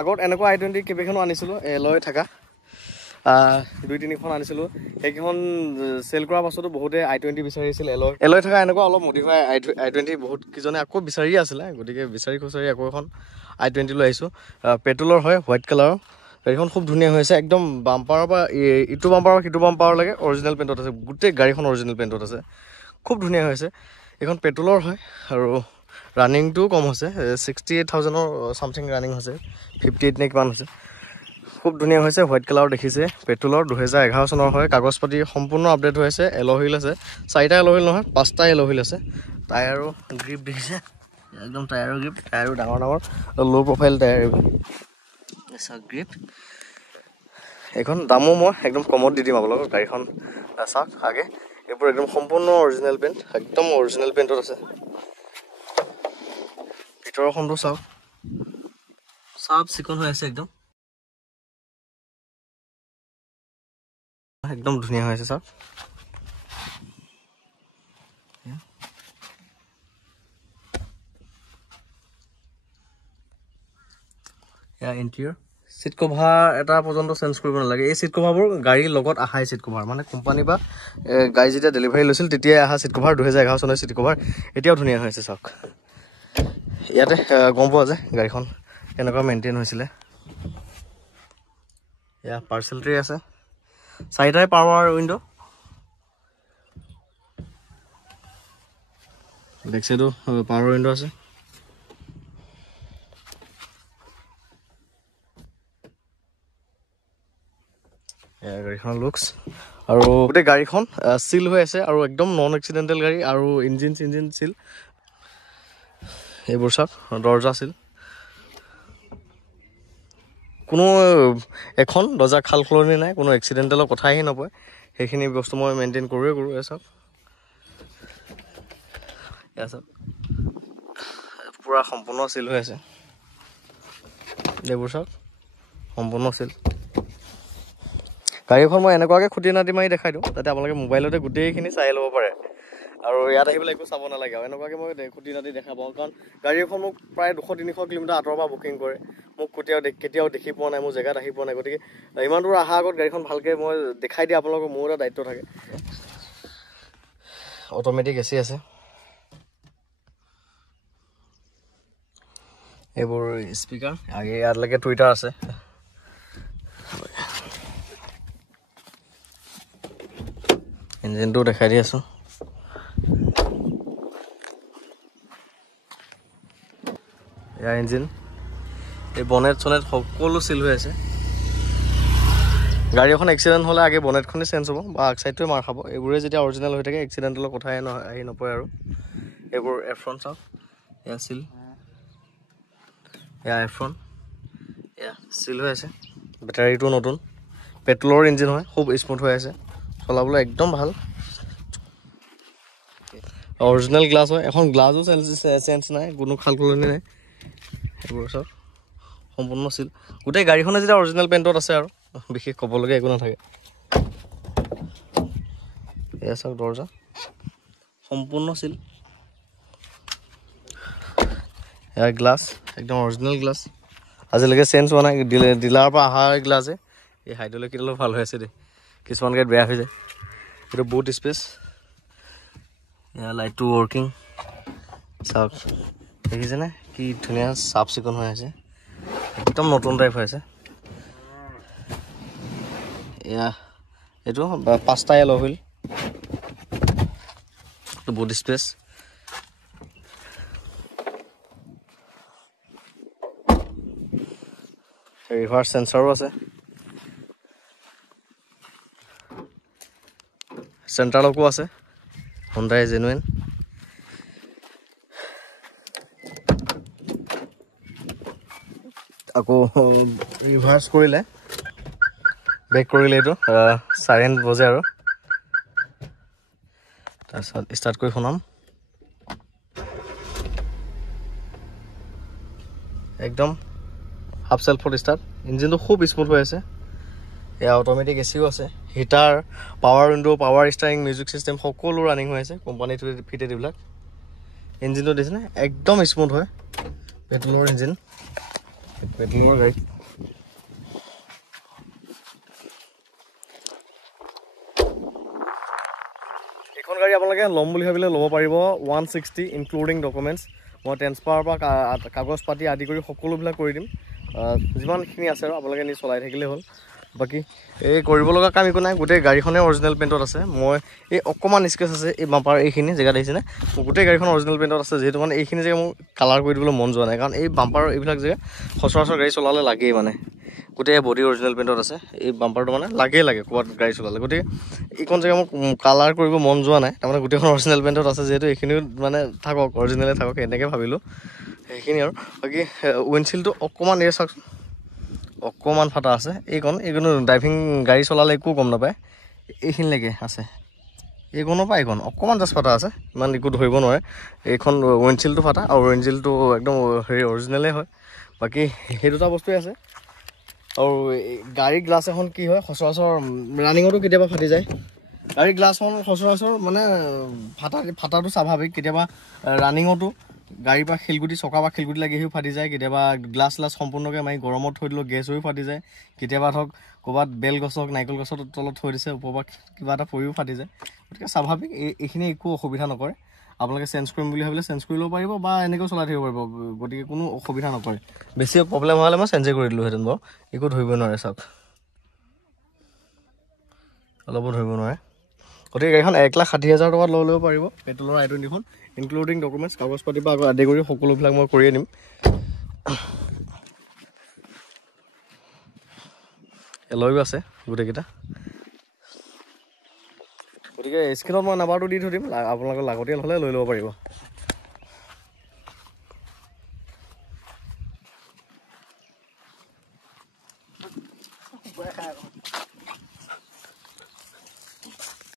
আগত এনেকুৱা i20 কেইবাখনো আনিছিলোঁ এলয় থকা 2-3খন আনিছিলোঁ সেইকেইখন চেল কৰাৰ পাছতো বহুতে i20 বিচাৰিছিল এলয় থকা এনেকুৱা অলপ মডিফাই i20 বহুত কিজনে আকৌ বিচাৰি আছিলে গতিকে বিচাৰি খুচাৰি আকৌ এখন i20 লৈ আহিছোঁ পেট্ৰলৰ হয় হোৱাইট কালাৰৰ গাড়ীখন খুব ধুনীয়া হৈ আছে একদম বাম্পাৰৰ পৰা ইটো বাম্পাৰৰ সিটো বাম্পাৰলৈকে অৰিজিনেল পেইণ্টত আছে গোটেই গাড়ীখন অৰিজিনেল পেইণ্টত আছে খুব ধুনীয়া হৈ আছে এইখন পেট্ৰলৰ হয় আৰু ৰানিংটোও কম হৈছে 68,000ৰ সামথিং ৰানিং হৈছে 58 নে কিমান হৈছে খুব ধুনীয়া হৈছে হোৱাইট কালাৰ দেখিছে পেট্ৰলৰ 2011 চনৰ হয় কাগজ পাতি সম্পূৰ্ণ আপডেট হৈ আছে এল'হিল আছে 4টা এল'হিল নহয় 5টা এল'হিল আছে টায়াৰো গ্ৰিপ দেখিছে একদম টায়াৰো গ্ৰিপ টায়াৰো ডাঙৰ ডাঙৰ ল' প্ৰফাইল টায়াৰ গ্ৰিপ এখন দামো মই একদম কমত দি দিম আপোনালোকক গাড়ীখন চাওক আগে এইবোৰ একদম সম্পূৰ্ণ অৰিজিনেল পেইণ্ট একদম অৰিজিনেল পেইণ্টত আছে ভিতৰখনটো চাওক চাফ চিকুণ হৈ আছে একদম ধুনীয়া হৈ আছে চাওক ইণ্টেৰিয়ৰ সিট কভাৰ এটা পৰ্যন্ত চেঞ্জ কৰিব নালাগে এই সিট কভাৰবোৰ গাড়ীৰ লগত আহাই সিট কভাৰ মানে কোম্পানী বা গাড়ী যেতিয়া ডেলিভাৰী লৈছিল তেতিয়াই আহা সিট কভাৰ 2011 চনৰ সিট কভাৰ এতিয়াও ধুনীয়া হৈ আছে চাওক ইয়াতে গম পোৱা যায় গাড়ীখন কেনেকুৱা মেইনটেইন হৈছিলে ইয়া পাৰ্চেল ট্ৰে আছে 4টাই পাৱাৰ উইণ্ডো বেক সাইডো পাৱাৰ উইণ্ডো আছে গাড়ীখনৰ লুকস আৰু গোটেই গাড়ীখন সিল হৈ আছে আৰু একদম নন এক্সিডেন্টেল গাড়ী আৰু ইঞ্জিন সিল এইবোৰ চাওক দৰ্জা সিল কোনো এখন দৰ্জা খাল খলনি নাই কোনো এক্সিডেন্টেলৰ কথাই নপয় সেইখিনি বস্তু মই মেইনটেইন কৰোঁ চাওক পুৰা সম্পূৰ্ণ সিল হৈ আছে এইবোৰ চাওক সম্পূৰ্ণ সিল গাড়ীখন মই এনেকুৱাকৈ খুঁটি নাটি মাৰি দেখাই দিওঁ যাতে আপোনালোকে মোবাইলতে গোটেইখিনি চাই ল'ব পাৰে আৰু ইয়াত আহি পেলাই একো চাব নালাগে আৰু এনেকুৱাকৈ মই খুঁটি নাটি দেখা পাওঁ কাৰণ গাড়ীখন মোক প্ৰায় 200-300 কিলোমিটাৰ আঁতৰৰ পৰা বুকিং কৰে মোক কেতিয়াও দেখি পোৱা নাই মোৰ জেগাত আহি পোৱা নাই গতিকে ইমান দূৰ অহাৰ আগত গাড়ীখন ভালকৈ মই দেখাই দিয়া আপোনালোকৰ মোৰ এটা দায়িত্ব থাকে অট'মেটিক এচি আছে এইবোৰ স্পিকাৰ আগে ইয়ালৈকে টুইটাৰ আছে ইঞ্জিনটো দেখাই দি আছো এয়া ইঞ্জিন এই বনেট চনেট সকলো সিল হৈ আছে গাড়ী এখন এক্সিডেণ্ট হ'লে আগে বনেটখনেই চেঞ্জ হ'ব বা আগচাইডটোৱে মাৰ খাব এইবোৰে যেতিয়া অৰিজিনেল হৈ থাকে এক্সিডেণ্টৰ কথাই আহি নপৰে আৰু এইবোৰ এফ্ৰন চাওক এয়া সিল এয়া এফ্ৰন এয়া সিল হৈ আছে বেটাৰীটো নতুন পেট্ৰলৰ ইঞ্জিন হয় খুব স্মুথ হৈ আছে চলাবলৈ একদম ভাল অৰিজিনেল গ্লাছ হয় এখন গ্লাছো চেঞ্জ নাই কোনো খাল খলনি নাই এইবোৰ চাওক সম্পূৰ্ণ সিল গোটেই গাড়ীখনে যেতিয়া অৰিজিনেল পেইণ্টত আছে আৰু বিশেষ ক'বলগীয়া একো নাথাকে এয়া চাওক দৰ্জা সম্পূৰ্ণ সিল এয়া গ্লাছ একদম অৰিজিনেল গ্লাছ আজিলৈকে চেঞ্জ হোৱা নাই ডিলাৰৰ পৰা অহা গ্লাছে এই হাইড্ৰলিক অলপ ভাল হৈ আছে দেই কিছুমান গাড়ীত বেয়া হৈ যায় এইটো বুট স্পেচ এয়া লাইটটো ৱৰ্কিং চাওক দেখিছেনে কি ধুনীয়া চাফ চিকুণ হৈ আছে একদম নতুন টাইপ হৈ আছে এয়া এইটো 5টা এল'হিল বুট স্পেচ ৰিভাৰ্ছ সেন্সৰো আছে চেণ্টাৰ লকো আছে Hyundai জেনুইন আকৌ ৰিভাৰ্ছ কৰিলে ব্ৰেক কৰিলে এইটো চাইৰেন বজে আৰু তাৰপিছত ষ্টাৰ্ট কৰি শুনাম একদম হাফ সেলফত ষ্টাৰ্ট ইঞ্জিনটো খুব স্মুথ হৈ আছে এয়া অট'মেটিক এচিও আছে heater power window power steering music system সকলো ৰানিং হৈ আছে কোম্পানীটো ফিটেড এইবিলাক ইঞ্জিনটো দিছেনে একদম স্মুথ হয় পেট্ৰলৰ ইঞ্জিন পেট্ৰলৰ গাড়ী এইখন গাড়ী আপোনালোকে ল'ম বুলি ভাবিলে ল'ব পাৰিব 160 ইনক্লুডিং ডকুমেণ্টছ মই ট্ৰেন্সফাৰৰ পৰা কাগজ পাতি আদি কৰি সকলোবিলাক কৰি দিম যিমানখিনি আছে আৰু আপোনালোকে নি চলাই থাকিলেই হ'ল বাকী এই কৰিব লগা কাম একো নাই গোটেই গাড়ীখনে অৰিজিনেল পেইণ্টত আছে মই এই অকণমান স্কেচ আছে এই বাম্পাৰ এইখিনি জেগাত দেখিছেনে মোৰ গোটেই গাড়ীখন অৰিজিনেল পেইণ্টত আছে যিহেতু মানে এইখিনি জেগা মোৰ কালাৰ কৰি দিবলৈ মন যোৱা নাই কাৰণ এই বাম্পাৰ এইবিলাক জেগা সচৰাচৰ গাড়ী চলালে লাগেই মানে গোটেই বডি অৰিজিনেল পেইণ্টত আছে এই বাম্পাৰটো মানে লাগে ক'ৰবাত গাড়ী চলালে গতিকে এইখন জেগা মোক কালাৰ কৰিব মন যোৱা নাই তাৰমানে গোটেইখন অৰিজিনেল পেইণ্টত আছে যিহেতু এইখিনিও মানে থাকক অৰিজিনেলে থাকক এনেকৈ ভাবিলোঁ সেইখিনি আৰু বাকী উইণ্ডশ্বিল্ডটো অকণমান এই চাওকচোন অকণমান ফাটা আছে এইকণো ড্ৰাইভিং গাড়ী চলালে একো গম নাপায় এইখিনিলৈকে আছে এইকণৰ পৰা এইকণ অকণমান জাষ্ট ফাটা আছে ইমান একো ধৰিব নোৱাৰে এইখন উইণ্ডশ্বিল্ডটো ফাটা আৰু উইণ্ডশ্বিল্ডটো একদম হেৰি অৰিজিনেলেই হয় বাকী সেই দুটা বস্তুৱেই আছে আৰু গাড়ীৰ গ্লাছ এখন কি হয় সচৰাচৰ ৰানিঙতো কেতিয়াবা ফাটি যায় গাড়ীৰ গ্লাছখন সচৰাচৰ মানে ফাটাটো স্বাভাৱিক কেতিয়াবা ৰানিঙতো গাড়ীৰ পৰা শিলগুটি চকা বা শিলগুটি লাগি আহিও ফাটি যায় কেতিয়াবা গ্লাছ সম্পূৰ্ণকৈ মাৰি গৰমত থৈ দিলেও গেছ হৈও ফাটি যায় কেতিয়াবা ধৰক ক'ৰবাত বেল গছক নাৰিকল গছৰ তলত থৈ দিছে ওপৰৰ পৰা কিবা এটা পৰিও ফাটি যায় গতিকে স্বাভাৱিক এইখিনি একো অসুবিধা নকৰে আপোনালোকে চেঞ্জ কৰিম বুলি ভাবিলে চেঞ্জ কৰি ল'ব পাৰিব বা এনেকৈও চলাই থাকিব পাৰিব গতিকে কোনো অসুবিধা নকৰে বেছি প্ৰব্লেম হ'লে মই চেঞ্জেই কৰি দিলোঁহেঁতেন বাৰু একো ধৰিব নোৱাৰে চাওক অলপো ধৰিব নোৱাৰে গতিকে গাড়ীখন 1,60,000 টকাত লৈ ল'ব পাৰিব পেট্ৰলৰ i20খন ইনক্লুডিং ডকুমেণ্টছ কাগজ পাতিৰ পৰা আদি কৰি সকলোবিলাক মই কৰিয়ে দিম এলয়ো আছে গোটেইকেইটা গতিকে স্ক্ৰীণত মই নাম্বাৰটো দি থৈ দিম আপোনালোকৰ লাগতিয়াল হ'লে লৈ ল'ব পাৰিব